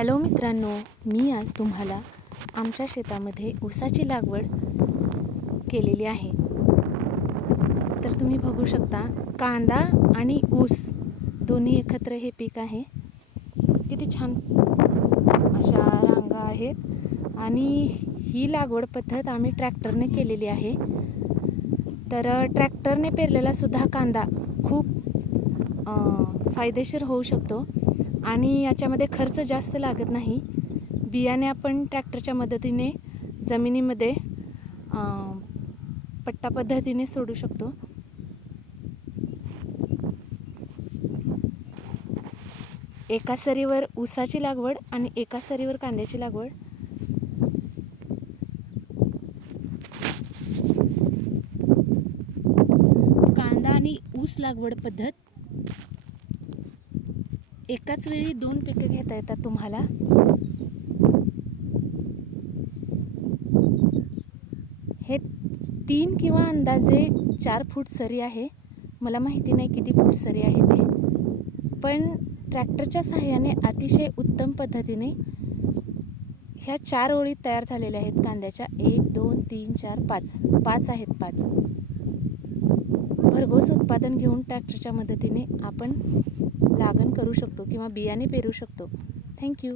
Hello मित्रांनो, मी आज तुम्हाला आमच्या शेतामध्ये ऊसाची लागवड केलेली आहे. तर तुम्ही बघू शकता, कांदा आणि ऊस दोन्ही एकत्र हे पीक आहे. किती छान अशा रांगा आहेत आणि ही लागवड पद्धत आम्ही ट्रॅक्टरने केलेली आहे. तर ट्रॅक्टरने पेरलेला सुद्धा कांदा खूप फायदेशीर होऊ शकतो आणि याच्यामध्ये खर्च जास्त लागत नाही. बियाणे आपण ट्रॅक्टरच्या मदतीने जमिनीमध्ये पट्टा पद्धतीने सोडू शकतो. एका सरीवर ऊसाची लागवड आणि एका सरीवर कांद्याची लागवड. कांदा आणि ऊस लागवड पद्धत एकाच वेळी 2 पिके घेता येतात तुम्हाला. हे 3 किंवा अंदाजे 4 फूट सरी आहे. मला माहिती नाही किती फूट सरी आहे ते, पण ट्रॅक्टरच्या सहाय्याने अतिशय उत्तम पद्धतीने ह्या 4 ओळी तयार झालेल्या आहेत कांद्याच्या. 1 2 3 4 5 आहेत. 5 भरघोस उत्पादन घेऊन ट्रॅक्टरच्या मदतीने आपण लागण करू शकतो किंवा बियाणे पेरू शकतो. थँक्यू.